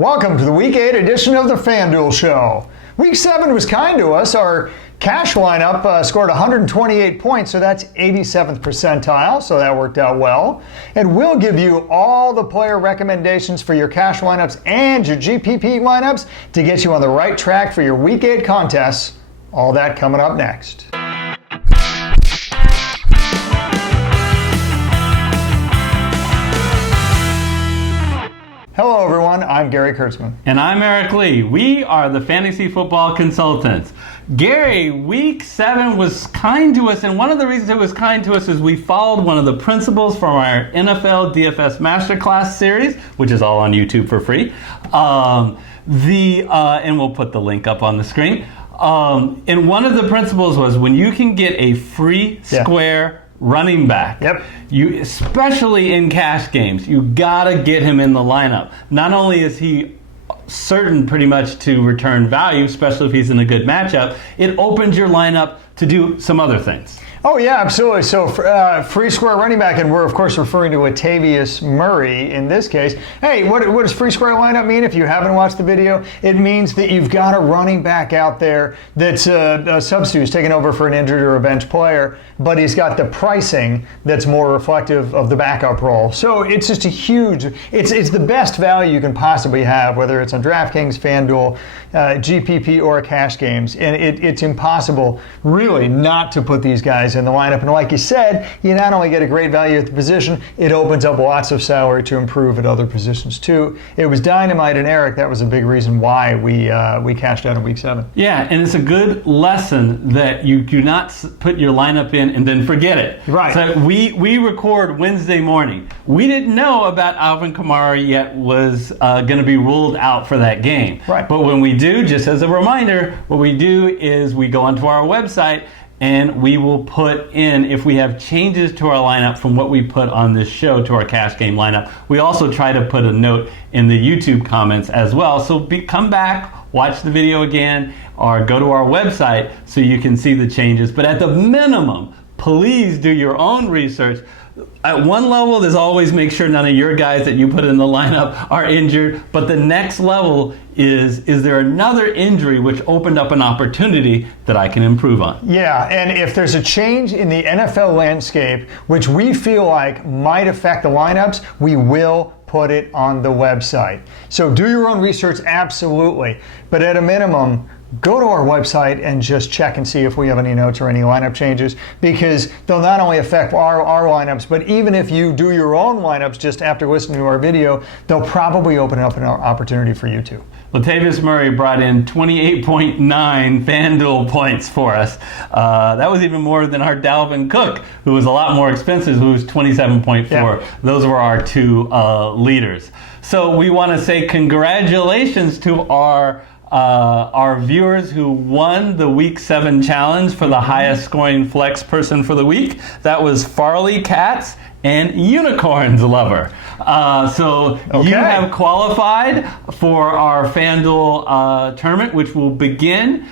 Welcome to the Week 8 edition of the FanDuel Show. Week 7 was kind to us. Our cash lineup scored 128 points, so that's 87th percentile, so that worked out well. And we'll give you all the player recommendations for your cash lineups and your GPP lineups to get you on the right track for your Week 8 contests. All that coming up next. Hello everyone, I'm Gary Kurtzman. And I'm Eric Lee. We are the Fantasy Football Consultants. Gary, Week 7 was kind to us, and one of the reasons it was kind to us is we followed one of the principles from our NFL DFS Master Class series, which is all on YouTube for free. And we'll put the link up on the screen. And one of the principles was when you can get a free square running back. Yep. You, especially in cash games, you gotta get him in the lineup. Not only is he certain pretty much to return value, especially if he's in a good matchup, it opens your lineup to do some other things. Oh yeah, absolutely. So free square running back, and we're of course referring to Latavius Murray in this case. Hey, what does free square lineup mean? If you haven't watched the video, it means that you've got a running back out there that's a substitute, who's taken over for an injured or a bench player, but he's got the pricing that's more reflective of the backup role. So it's just a huge, it's the best value you can possibly have, whether it's on DraftKings, FanDuel, GPP, or cash games. And it's impossible really not to put these guys in the lineup. And like you said, you not only get a great value at the position, it opens up lots of salary to improve at other positions too. It was dynamite, and Eric, that was a big reason why we cashed out in Week 7. Yeah, and it's a good lesson that you do not put your lineup in and then forget it. Right. So we record Wednesday morning. We didn't know about Alvin Kamara yet was going to be ruled out for that game. Right. But when we do, just as a reminder, what we do is we go onto our website and we will put in, if we have changes to our lineup from what we put on this show to our cash game lineup, we also try to put a note in the YouTube comments as well. So come back, watch the video again, or go to our website so you can see the changes. But at the minimum, please do your own research. At one level, there's always make sure none of your guys that you put in the lineup are injured. But the next level is there another injury which opened up an opportunity that I can improve on? Yeah, and if there's a change in the NFL landscape, which we feel like might affect the lineups, we will put it on the website. So do your own research, absolutely. But at a minimum, go to our website and just check and see if we have any notes or any lineup changes, because they'll not only affect our lineups, but even if you do your own lineups just after listening to our video, they'll probably open up an opportunity for you too. Latavius Murray brought in 28.9 FanDuel points for us. That was even more than our Dalvin Cook, who was a lot more expensive, who was 27.4. Yeah. Those were our two leaders. So we want to say congratulations to our viewers who won the Week 7 challenge for the highest scoring flex person for the week. That was Farley Katz and Unicorns Lover. You have qualified for our FanDuel tournament, which will begin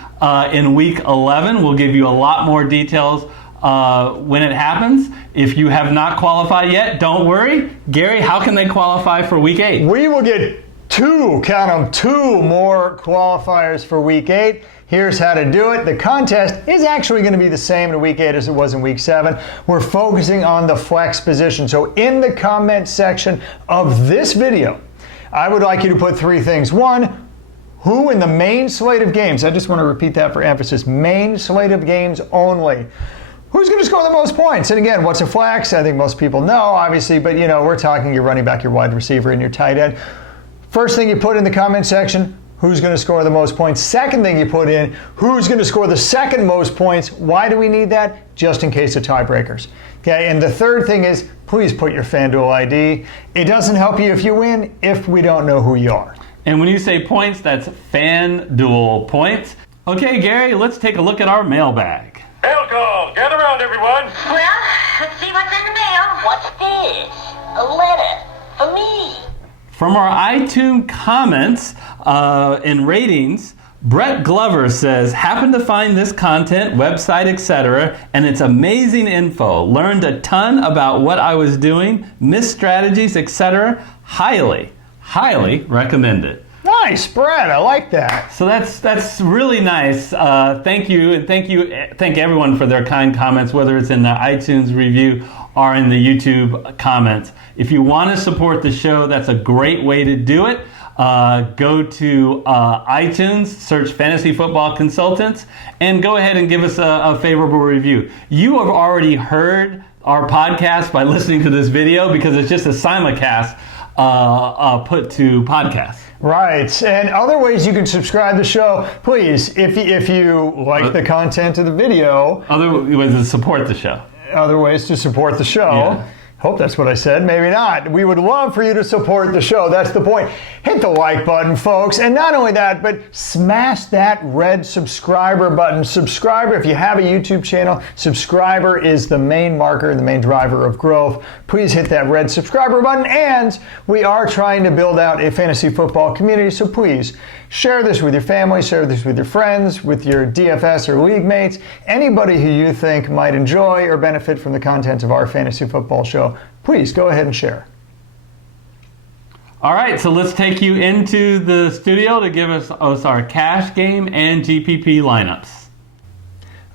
in Week 11. We'll give you a lot more details when it happens. If you have not qualified yet, don't worry. Gary, how can they qualify for Week 8? We will get two more qualifiers for Week 8. Here's how to do it. The contest is actually going to be the same in Week 8 as it was in Week 7. We're focusing on the flex position. So in the comment section of this video, I would like you to put three things. One, who in the main slate of games, I just want to repeat that for emphasis, main slate of games only, who's going to score the most points? And again, what's a flex? I think most people know, obviously, but we're talking your running back, your wide receiver, and your tight end. First thing you put in the comment section, who's going to score the most points? Second thing you put in, who's going to score the second most points? Why do we need that? Just in case of tiebreakers. Okay, and the third thing is, please put your FanDuel ID. It doesn't help you if you win if we don't know who you are. And when you say points, that's FanDuel points. Okay, Gary, let's take a look at our mailbag. Mail call. Gather around, everyone. Well, let's see what's in the mail. What's this? A letter for me. From our iTunes comments and ratings, Brett Glover says, happened to find this content, website, etc., and it's amazing info. Learned a ton about what I was doing, missed strategies, etc. Highly recommend it. Nice spread. I like that. So that's really nice. Thank you, and thank everyone for their kind comments, whether it's in the iTunes review or in the YouTube comments. If you want to support the show, that's a great way to do it. Go to iTunes, search Fantasy Football Consultants, and go ahead and give us a favorable review. You have already heard our podcast by listening to this video because it's just a simulcast put to podcast. Right, and other ways you can subscribe to the show, please, if you like the content of the video. Other ways to support the show. Other ways to support the show. Yeah. Hope that's what I said. Maybe not. We would love for you to support the show. That's the point. Hit the like button, folks. And not only that, but smash that red subscriber button. Subscriber, if you have a YouTube channel, subscriber is the main marker, the main driver of growth. Please hit that red subscriber button. And we are trying to build out a fantasy football community. So please share this with your family, share this with your friends, with your DFS or league mates, anybody who you think might enjoy or benefit from the content of our fantasy football show. Please go ahead and share. All right, so let's take you into the studio to give us our cash game and GPP lineups.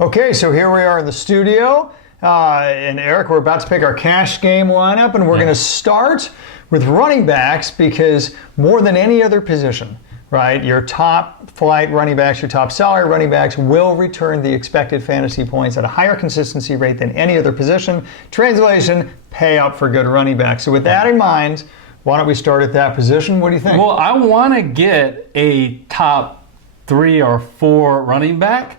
Okay, so here we are in the studio. And Eric, we're about to pick our cash game lineup, and we're going to start with running backs because more than any other position, right, your top flight running backs, your top salary running backs will return the expected fantasy points at a higher consistency rate than any other position. Translation, pay up for good running backs. So with that in mind, why don't we start at that position? What do you think? Well, I want to get a top 3 or 4 running back.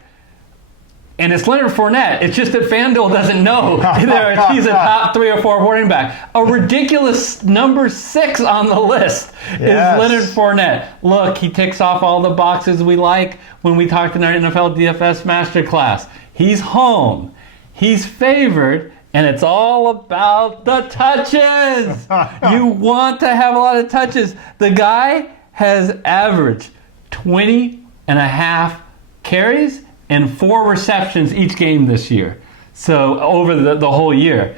And it's Leonard Fournette. It's just that FanDuel doesn't know either he's a top 3 or 4 running back. A ridiculous number 6 on the list is Leonard Fournette. Look, he ticks off all the boxes we like when we talked in our NFL DFS Master Class. He's home. He's favored. And it's all about the touches. You want to have a lot of touches. The guy has averaged 20.5 carries and 4 receptions each game this year. So over the whole year,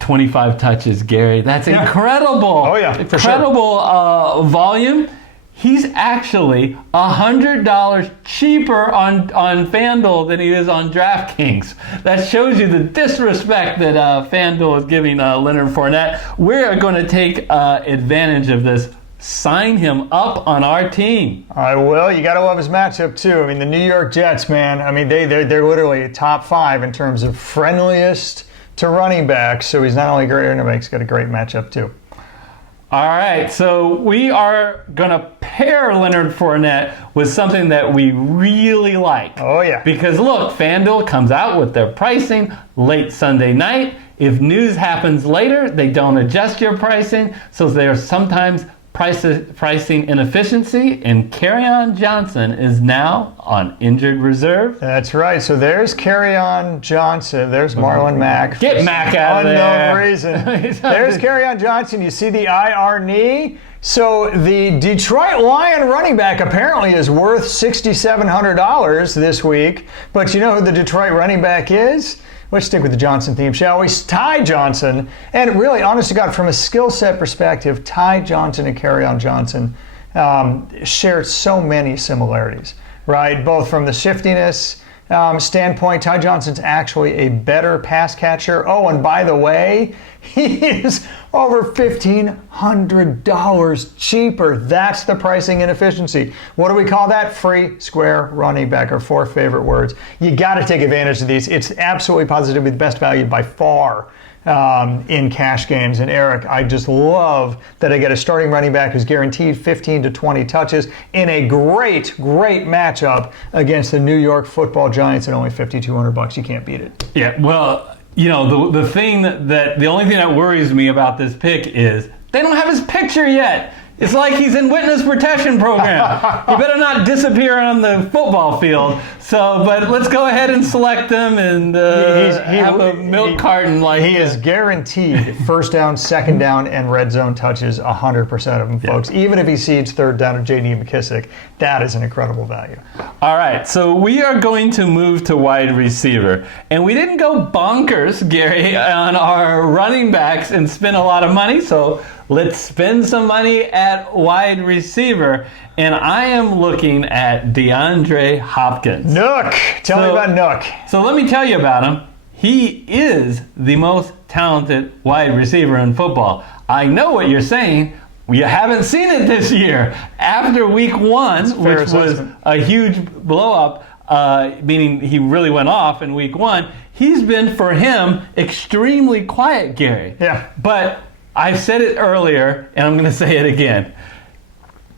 25 touches, Gary. That's incredible. Oh, yeah. Incredible volume. He's actually $100 cheaper on FanDuel than he is on DraftKings. That shows you the disrespect that FanDuel is giving Leonard Fournette. We're going to take advantage of this. Sign him up on our team. I will. You got to love his matchup, too. I mean, the New York Jets, man, I mean, they're literally top 5 in terms of friendliest to running backs. So he's not only great running back, he's got a great matchup, too. All right, so we are going to pair Leonard Fournette with something that we really like. Oh, yeah. Because, look, FanDuel comes out with their pricing late Sunday night. If news happens later, they don't adjust your pricing. So there's sometimes pricing inefficiency, and Kerryon Johnson is now on injured reserve. That's right. So there's Kerryon Johnson. There's Marlon Mack. Get Mack out of there. Unknown reason. There's Kerryon Johnson. You see the IR knee? So the Detroit Lion running back apparently is worth $6,700 this week. But you know who the Detroit running back is? Let's stick with the Johnson theme, shall we? Ty Johnson. And really, honest to God, from a skill set perspective, Ty Johnson and Kerryon Johnson share so many similarities, right? Both from the shiftiness standpoint, Ty Johnson's actually a better pass catcher. Oh, and by the way, he is over $1,500 cheaper. That's the pricing inefficiency. What do we call that? Free, square, running back, our 4 favorite words. You got to take advantage of these. It's absolutely positively the best value by far in cash games. And Eric, I just love that I get a starting running back who's guaranteed 15 to 20 touches in a great matchup against the New York Football Giants at only $5,200. You can't beat it. Yeah, well, you know, the only thing that worries me about this pick is they don't have his picture yet. It's like he's in witness protection program. You better not disappear on the football field. So, but let's go ahead and select them and have a milk carton. Like he is guaranteed first down, second down, and red zone touches 100% of them, folks. Even if he seeds third down to J.D. McKissick, that is an incredible value. All right, so we are going to move to wide receiver. And we didn't go bonkers, Gary, on our running backs and spend a lot of money. So let's spend some money at wide receiver. And I am looking at DeAndre Hopkins. Nook. Tell me about Nook. So let me tell you about him. He is the most talented wide receiver in football. I know what you're saying. You haven't seen it this year. After week 1, which was a huge blow-up, meaning he really went off in week 1, he's been, for him, extremely quiet, Gary. Yeah. But I said it earlier, and I'm going to say it again.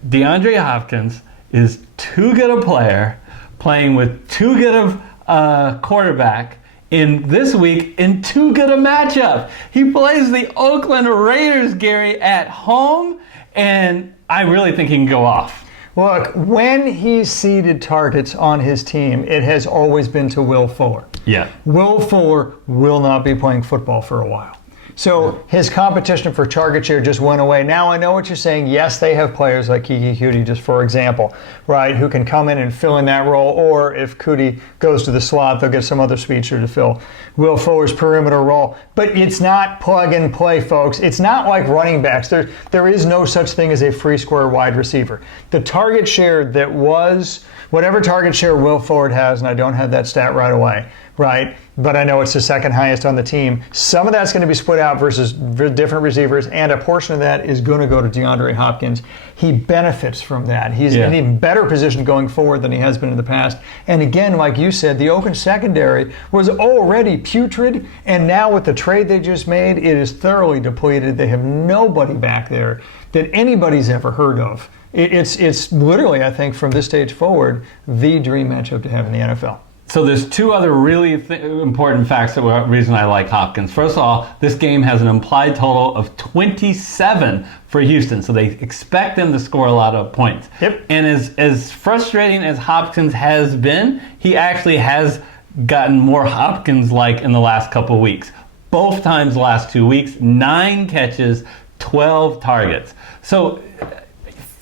DeAndre Hopkins is too good a player, playing with too good of quarterback, in this week in too good a matchup. He plays the Oakland Raiders, Gary, at home, and I really think he can go off. Look, when he's seeded targets on his team, it has always been to Will Fuller. Yeah. Will Fuller will not be playing football for a while. So his competition for target share just went away. Now I know what you're saying. Yes, they have players like Kiki Kuti, just for example, right, who can come in and fill in that role. Or if Kuti goes to the slot, they'll get some other speedster to fill Will Fuller's perimeter role. But it's not plug and play, folks. It's not like running backs. There is no such thing as a free square wide receiver. The target share that was, whatever target share Will Fuller has, and I don't have that stat right away, right? But I know it's the second highest on the team. Some of that's going to be split out versus different receivers, and a portion of that is going to go to DeAndre Hopkins. He benefits from that. He's in an even better position going forward than he has been in the past. And again, like you said, the Oakland secondary was already putrid, and now with the trade they just made, it is thoroughly depleted. They have nobody back there that anybody's ever heard of. It's literally, I think, from this stage forward, the dream matchup to have in the NFL. So there's two other really important facts that were the reason I like Hopkins. First of all, this game has an implied total of 27 for Houston, so they expect them to score a lot of points. Yep. And as frustrating as Hopkins has been, he actually has gotten more Hopkins-like in the last couple of weeks. Both times last 2 weeks, 9 catches, 12 targets. So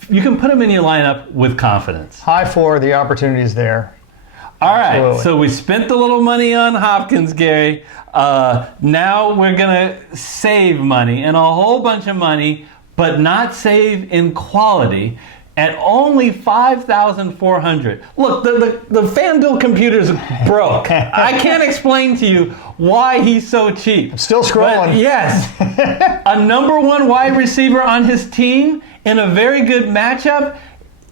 you can put him in your lineup with confidence. High floor, the opportunity is there. All right, Absolutely. So we spent a little money on Hopkins, Gary. Now we're going to save money, and a whole bunch of money, but not save in quality, at only $5,400. Look, the FanDuel computer's broke. I can't explain to you why he's so cheap. Still scrolling. But yes, a number 1 wide receiver on his team in a very good matchup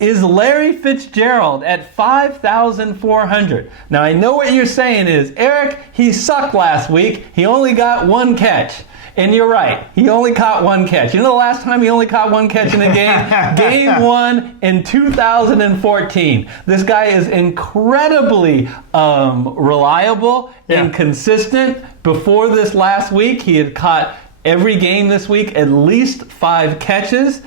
is Larry Fitzgerald at $5,400. Now, I know what you're saying is, Eric, he sucked last week. He only got 1 catch. And you're right. He only caught 1 catch. You know the last time he only caught 1 catch in a game? Game 1 in 2014. This guy is incredibly reliable and consistent. Before this last week, he had caught every game this week at least 5 catches.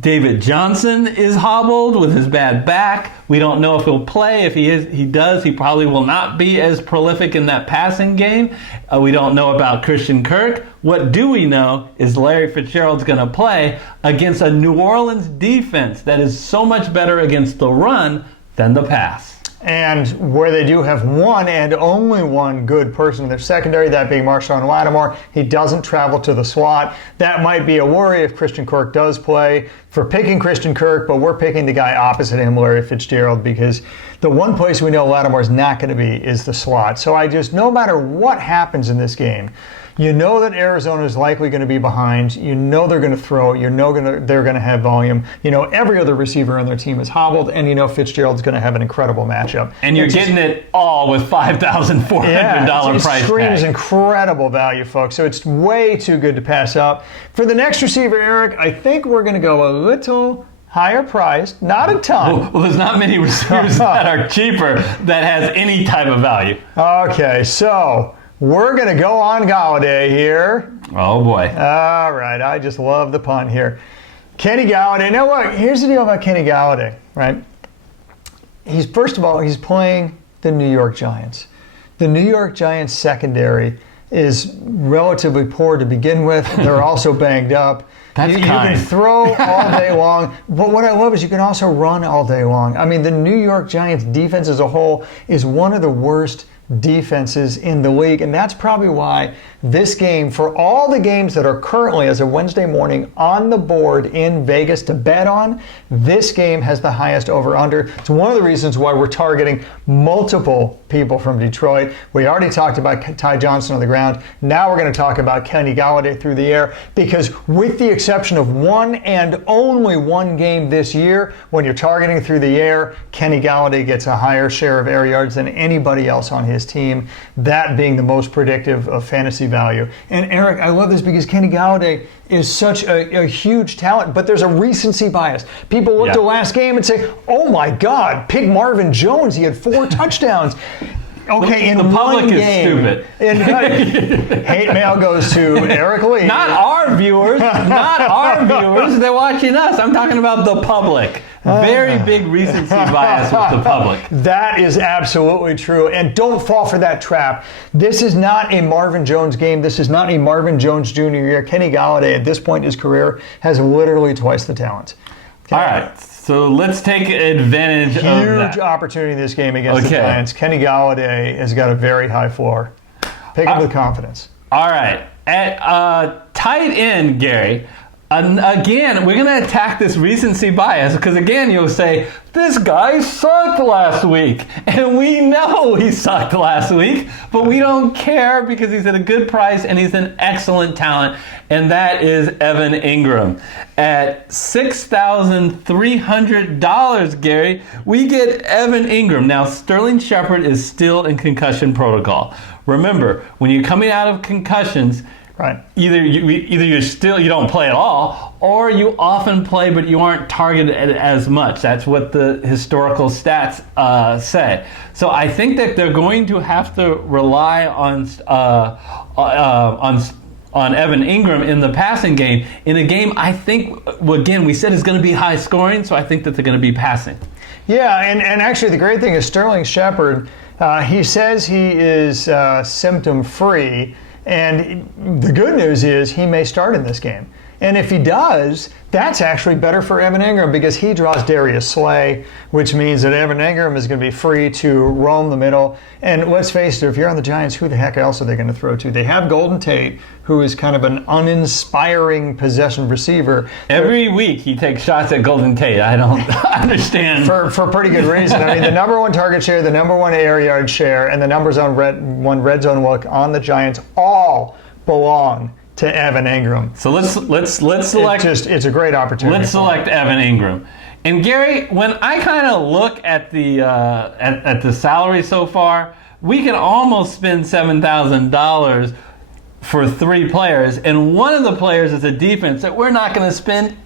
David Johnson is hobbled with his bad back. We don't know if he'll play. If he does, he probably will not be as prolific in that passing game. We don't know about Christian Kirk. What do we know is Larry Fitzgerald's going to play against a New Orleans defense that is so much better against the run than the pass. And where they do have one and only one good person in their secondary, that being Marshawn Lattimore, he doesn't travel to the slot. That might be a worry if Christian Kirk does play. For picking Christian Kirk, but we're picking the guy opposite him, Larry Fitzgerald, because the one place we know Lattimore is not going to be is the slot. So no matter what happens in this game, you know that Arizona is likely going to be behind. You know they're going to throw. You know they're going to have volume. You know every other receiver on their team is hobbled, and you know Fitzgerald's going to have an incredible matchup. And you're getting it all with $5,400 price It screams tag. incredible value, folks. So it's way too good to pass up. For the next receiver, Eric, I think we're going to go a little higher priced, not a ton. Well, there's not many receivers that are cheaper that has any type of value. Okay, so we're going to go on Galladay here. Oh, boy. All right, I just love the pun here. Kenny Galladay. Now, look, here's the deal about Kenny Galladay, right? First of all, he's playing the New York Giants. The New York Giants secondary is relatively poor to begin with. They're also banged up. You can throw all day long, but what I love is you can also run all day long. I mean, the New York Giants defense as a whole is one of the worst defenses in the league. And that's probably why this game, for all the games that are currently, as of Wednesday morning, on the board in Vegas to bet on, this game has the highest over-under. It's one of the reasons why we're targeting multiple people from Detroit. We already talked about Ty Johnson on the ground. Now we're going to talk about Kenny Golladay through the air, because with the exception of one and only one game this year, when you're targeting through the air, Kenny Golladay gets a higher share of air yards than anybody else on his team, that being the most predictive of fantasy value. And Eric, I love this because Kenny Golladay is such a huge talent, but there's a recency bias. People look at the last game and say, oh my God, pick Marvin Jones, he had 4 touchdowns. Okay, in the public is game, stupid. Hate mail goes to Eric Lee. Not our viewers. Not our viewers. They're watching us. I'm talking about the public. Very big recency bias with the public. That is absolutely true. And don't fall for that trap. This is not a Marvin Jones game. This is not a Marvin Jones Jr. year. Kenny Golladay, at this point in his career, has literally twice the talent. Okay. All right. So let's take advantage of that. Huge opportunity in this game against the Giants. Kenny Golladay has got a very high floor. Pick him with confidence. All right. At tight end, Gary, again, we're going to attack this recency bias because, again, you'll say, this guy sucked last week. And we know he sucked last week, but we don't care because he's at a good price and he's an excellent talent. And that is Evan Ingram. At $6,300, Gary, we get Evan Ingram. Now, Sterling Shepard is still in concussion protocol. Remember, when you're coming out of concussions, right, either you don't play at all, or you often play but you aren't targeted as much. That's what the historical stats say. So I think that they're going to have to rely on Evan Ingram in the passing game. In a game, I think, again, we said is going to be high scoring, so I think that they're going to be passing. Yeah, and actually the great thing is Sterling Shepard, he says he is symptom-free, and the good news is he may start in this game. And if he does, that's actually better for Evan Ingram because he draws Darius Slay, which means that Evan Ingram is going to be free to roam the middle. And let's face it, if you're on the Giants, who the heck else are they going to throw to? They have Golden Tate, who is kind of an uninspiring possession receiver. Every week he takes shots at Golden Tate. I don't understand. For pretty good reason. I mean, the number one target share, the number one air yard share, and the numbers on red zone look on the Giants all belong to Evan Ingram. So let's select. It's a great opportunity. Let's select Evan Ingram. And Gary, when I kind of look at the at the salary so far, we can almost spend $7,000 for 3 players, and one of the players is a defense that we're not going to spend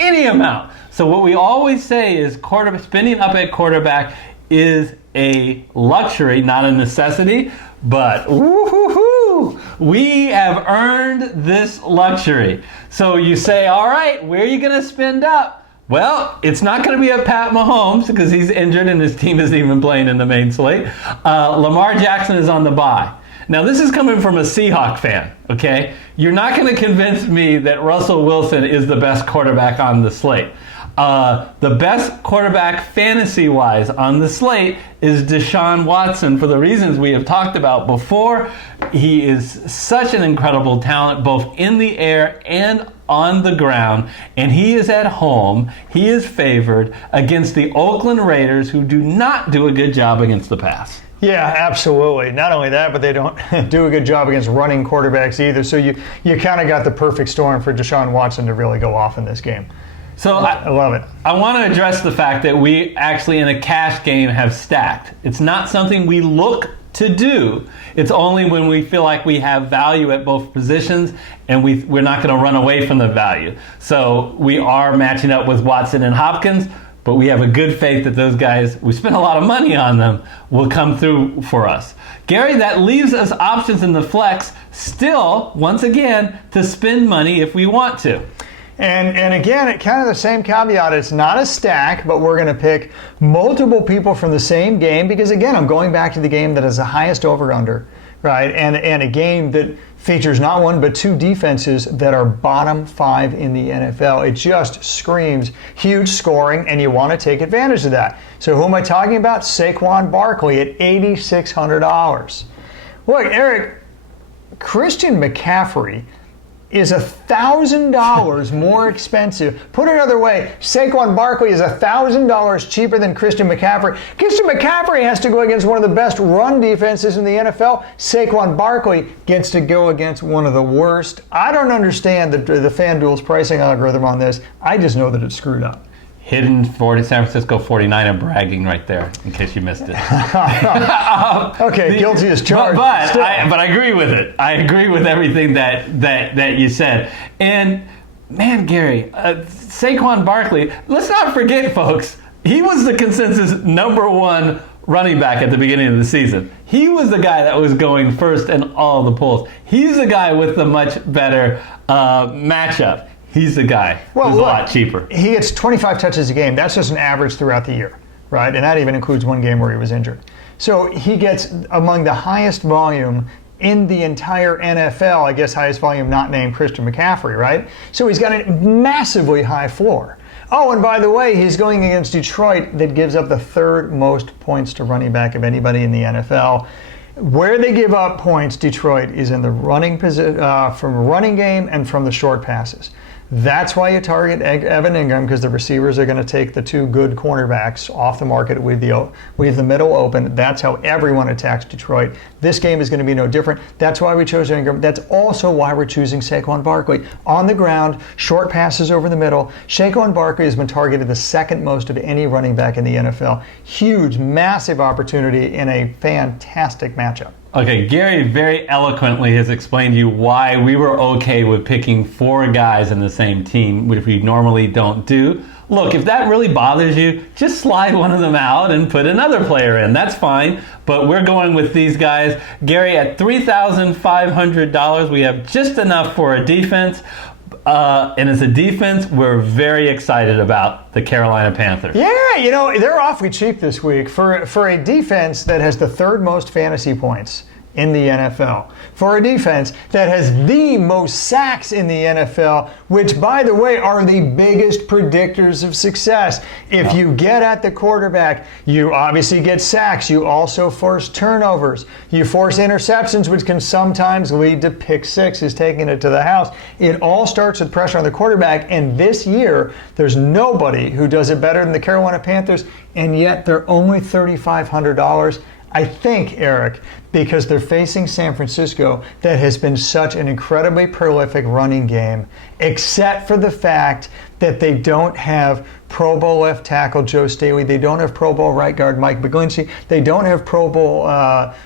any amount. So what we always say is spending up at quarterback is a luxury, not a necessity. But we have earned this luxury. So you say, all right, where are you going to spend up? Well, it's not going to be a Pat Mahomes because he's injured and his team isn't even playing in the main slate. Lamar Jackson is on the bye. Now, this is coming from a Seahawk fan, okay? You're not going to convince me that Russell Wilson is the best quarterback on the slate. The best quarterback fantasy-wise on the slate is Deshaun Watson for the reasons we have talked about before. He is such an incredible talent both in the air and on the ground, and he is at home. He is favored against the Oakland Raiders, who do not do a good job against the pass. Yeah, absolutely. Not only that, but they don't do a good job against running quarterbacks either. So you kind of got the perfect storm for Deshaun Watson to really go off in this game. So I love it. I want to address the fact that we actually in a cash game have stacked. It's not something we look to do. It's only when we feel like we have value at both positions and we're not going to run away from the value. So we are matching up with Watson and Hopkins, but we have a good faith that those guys, we spent a lot of money on them, will come through for us. Gary, that leaves us options in the flex still, once again, to spend money if we want to. And again, it kind of the same caveat. It's not a stack, but we're going to pick multiple people from the same game because, again, I'm going back to the game that has the highest over-under, right? And a game that features not one but two defenses that are bottom 5 in the NFL. It just screams huge scoring, and you want to take advantage of that. So who am I talking about? Saquon Barkley at $8,600. Look, Eric, Christian McCaffrey is $1,000 more expensive. Put it another way, Saquon Barkley is $1,000 cheaper than Christian McCaffrey. Christian McCaffrey has to go against one of the best run defenses in the NFL. Saquon Barkley gets to go against one of the worst. I don't understand the FanDuel's pricing algorithm on this. I just know that it's screwed up. Hidden San Francisco 49er bragging right there, in case you missed it. Okay, guilty as charged. But I agree with it. I agree with everything that you said. And, man, Gary, Saquon Barkley, let's not forget, folks, he was the consensus #1 running back at the beginning of the season. He was the guy that was going first in all the polls. He's the guy with the much better matchup. He's the guy who's a lot cheaper. He gets 25 touches a game. That's just an average throughout the year, right? And that even includes one game where he was injured. So he gets among the highest volume in the entire NFL, I guess highest volume not named Christian McCaffrey, right? So he's got a massively high floor. Oh, and by the way, he's going against Detroit that gives up the 3rd most points to running back of anybody in the NFL. Where they give up points, Detroit, is in the running from running game and from the short passes. That's why you target Evan Ingram, because the receivers are going to take the two good cornerbacks off the market with the middle open. That's how everyone attacks Detroit. This game is going to be no different. That's why we chose Ingram. That's also why we're choosing Saquon Barkley. On the ground, short passes over the middle. Saquon Barkley has been targeted the 2nd most of any running back in the NFL. Huge, massive opportunity in a fantastic matchup. Okay, Gary very eloquently has explained to you why we were okay with picking 4 guys in the same team, which we normally don't do. Look, if that really bothers you, just slide one of them out and put another player in. That's fine, but we're going with these guys. Gary, at $3,500, we have just enough for a defense. And as a defense, we're very excited about the Carolina Panthers. Yeah, they're awfully cheap this week for a defense that has the 3rd most fantasy points in the NFL. For a defense that has the most sacks in the NFL, which, by the way, are the biggest predictors of success. If you get at the quarterback, you obviously get sacks. You also force turnovers. You force interceptions, which can sometimes lead to pick sixes, taking it to the house. It all starts with pressure on the quarterback, and this year, there's nobody who does it better than the Carolina Panthers, and yet they're only $3,500. I think, Eric, because they're facing San Francisco that has been such an incredibly prolific running game, except for the fact that they don't have Pro Bowl left tackle Joe Staley. They don't have Pro Bowl right guard Mike McGlinchey. They don't have Pro Bowl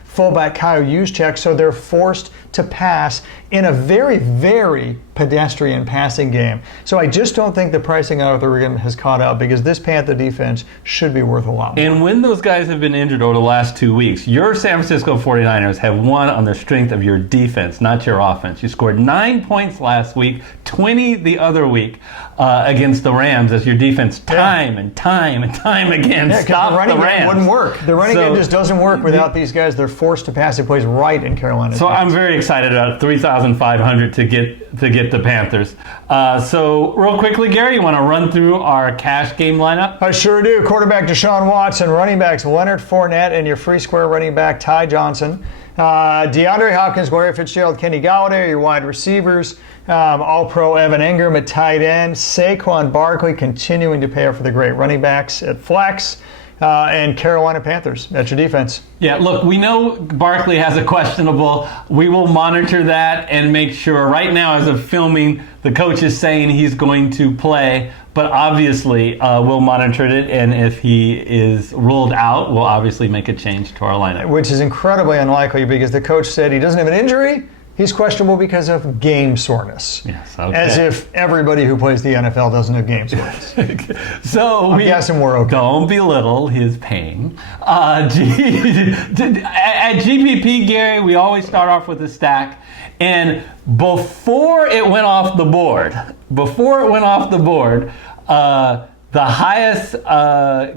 fullback Kyle Juszczyk, so they're forced to pass in a very, very pedestrian passing game. So I just don't think the pricing algorithm has caught up, because this Panther defense should be worth a lot more. And when those guys have been injured over the last 2 weeks, your San Francisco 49ers have won on the strength of your defense, not your offense. You scored 9 points last week, 20 the other week against the Rams, as your defense time and time again stopped the running Rams. game wouldn't work. The running game just doesn't work without these guys. They're forced to pass. It plays right in Carolina. So I'm very excited about 3,500 to get the Panthers. So real quickly, Gary, you want to run through our cash game lineup? I sure do. Quarterback Deshaun Watson, running backs Leonard Fournette, and your free square running back Ty Johnson. DeAndre Hopkins, Larry Fitzgerald, Kenny Golladay, your wide receivers. All-Pro Evan Ingram at tight end. Saquon Barkley continuing to pay off for the great running backs at flex. And Carolina Panthers, that's your defense. Yeah, look, we know Barkley has a questionable. We will monitor that and make sure. Right now, as of filming, the coach is saying he's going to play, but obviously we'll monitor it, and if he is ruled out, we'll obviously make a change to our lineup. Which is incredibly unlikely, because the coach said he doesn't have an injury. He's questionable because of game soreness. Yes, okay. As if everybody who plays the NFL doesn't have game soreness. So I'm guessing we're okay. Don't belittle his pain. At GPP, Gary, we always start off with a stack. And before it went off the board, The highest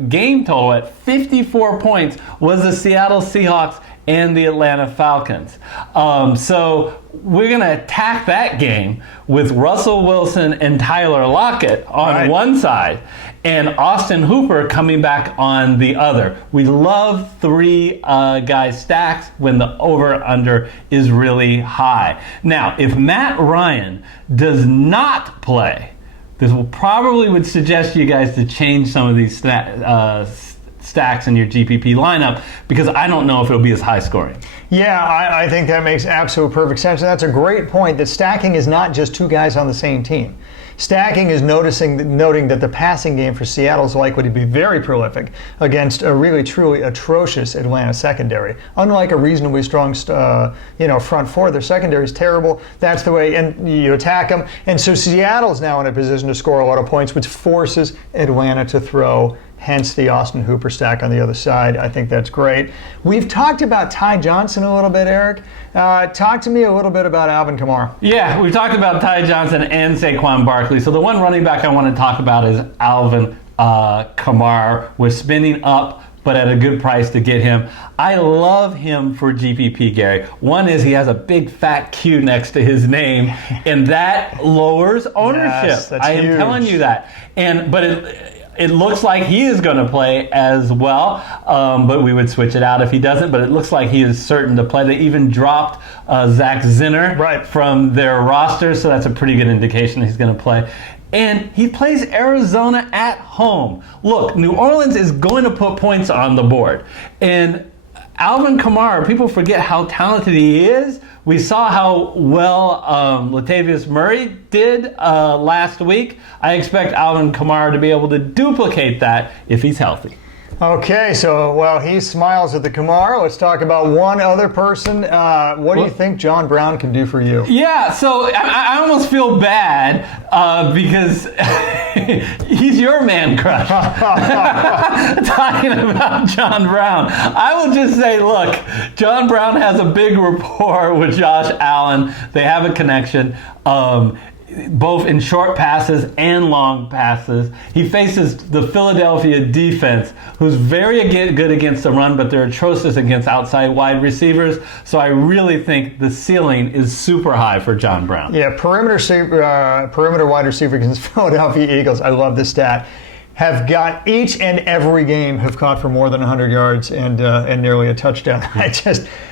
game total at 54 points was the Seattle Seahawks and the Atlanta Falcons. So we're going to attack that game with Russell Wilson and Tyler Lockett on one side and Austin Hooper coming back on the other. We love three guys stacks when the over-under is really high. Now, if Matt Ryan does not play, this will probably would suggest you guys to change some of these stacks in your GPP lineup, because I don't know if it'll be as high scoring. Yeah, I think that makes absolute perfect sense. And that's a great point, that stacking is not just two guys on the same team. Stacking is noting that the passing game for Seattle is likely to be very prolific against a really truly atrocious Atlanta secondary. Unlike a reasonably strong front four, their secondary is terrible. That's the way, and you attack them. And so Seattle's now in a position to score a lot of points, which forces Atlanta to throw. Hence the Austin Hooper stack on the other side. I think that's great. We've talked about Ty Johnson a little bit, Eric. Talk to me a little bit about Alvin Kamara. Yeah, we've talked about Ty Johnson and Saquon Barkley. So the one running back I want to talk about is Alvin Kamara. We're spending up, but at a good price to get him. I love him for GPP, Gary. One is he has a big fat Q next to his name, and that lowers ownership. Yes, that's I am huge. telling you that. But it looks like he is going to play as well, but we would switch it out if he doesn't. But it looks like he is certain to play. They even dropped Zach Zinner from their roster, so that's a pretty good indication he's going to play. And he plays Arizona at home. Look, New Orleans is going to put points on the board. And Alvin Kamara, people forget how talented he is. We saw how well Latavius Murray did last week. I expect Alvin Kamara to be able to duplicate that if he's healthy. Okay, so while he smiles at the Kamara, let's talk about one other person. What do you think John Brown can do for you? Yeah, so I almost feel bad because he's your man crush. Talking about John Brown. I will just say, look, John Brown has a big rapport with Josh Allen. They have a connection. Both in short passes and long passes. He faces the Philadelphia defense, who's very good against the run, but they're atrocious against outside wide receivers. So I really think the ceiling is super high for John Brown. Yeah, perimeter wide receiver against Philadelphia Eagles. I love this stat. Have got each and every game have caught for more than 100 yards and nearly a touchdown.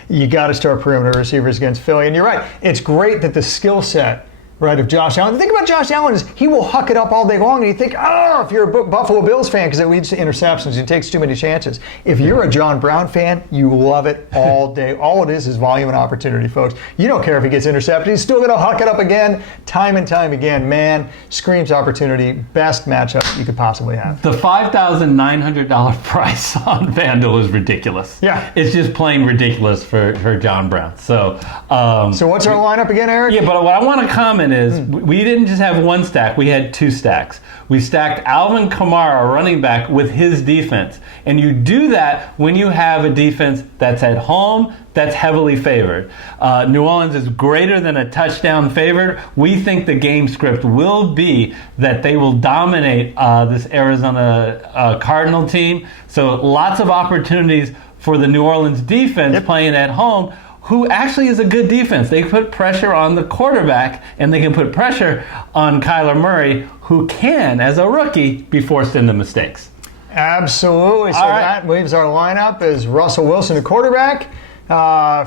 You got to start perimeter receivers against Philly. And you're right. It's great that the skill set of Josh Allen. The thing about Josh Allen is he will huck it up all day long, and you think, if you're a Buffalo Bills fan, because it leads to interceptions, he takes too many chances. If you're a John Brown fan, you love it all day. All it is volume and opportunity, folks. You don't care if he gets intercepted. He's still going to huck it up again, time and time again. Man, screams opportunity. Best matchup you could possibly have. The $5,900 price on FanDuel is ridiculous. Yeah. It's just plain ridiculous for John Brown. So what's our lineup again, Eric? Yeah, but what I want to comment is we didn't just have one stack, we had two stacks. We stacked Alvin Kamara, running back, with his defense. And you do that when you have a defense that's at home, that's heavily favored. New Orleans is greater than a touchdown favored. We think the game script will be that they will dominate this Arizona Cardinal team. So lots of opportunities for the New Orleans defense playing at home, who actually is a good defense. They put pressure on the quarterback, and they can put pressure on Kyler Murray, who can, as a rookie, be forced into mistakes. Absolutely. So that leaves our lineup as Russell Wilson at quarterback,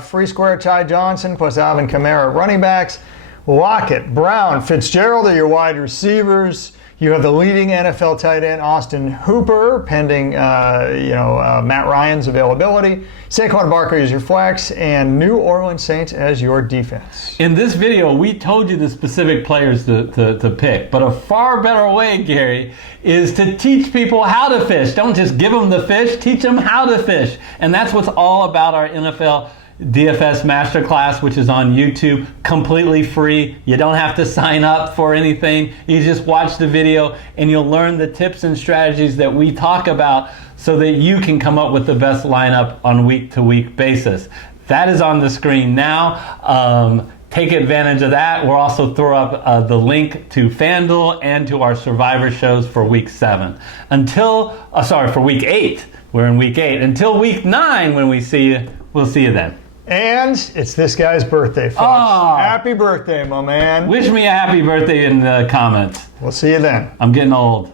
free square Ty Johnson plus Alvin Kamara at running backs, Lockett, Brown, Fitzgerald are your wide receivers. You have the leading NFL tight end, Austin Hooper, pending Matt Ryan's availability. Saquon Barkley is your flex, and New Orleans Saints as your defense. In this video, we told you the specific players to pick, but a far better way, Gary, is to teach people how to fish. Don't just give them the fish, teach them how to fish. And that's what's all about our NFL DFS Master Class, which is on YouTube, completely free. You don't have to sign up for anything. You just watch the video and you'll learn the tips and strategies that we talk about so that you can come up with the best lineup on week-to-week basis. That is on the screen now. take advantage of that. We'll also throw up the link to FanDuel and to our Survivor shows for week 7. For week 8. We're in week 8. Until week 9 when we see you, we'll see you then. And it's this guy's birthday, folks. Oh. Happy birthday, my man. Wish me a happy birthday in the comments. We'll see you then. I'm getting old.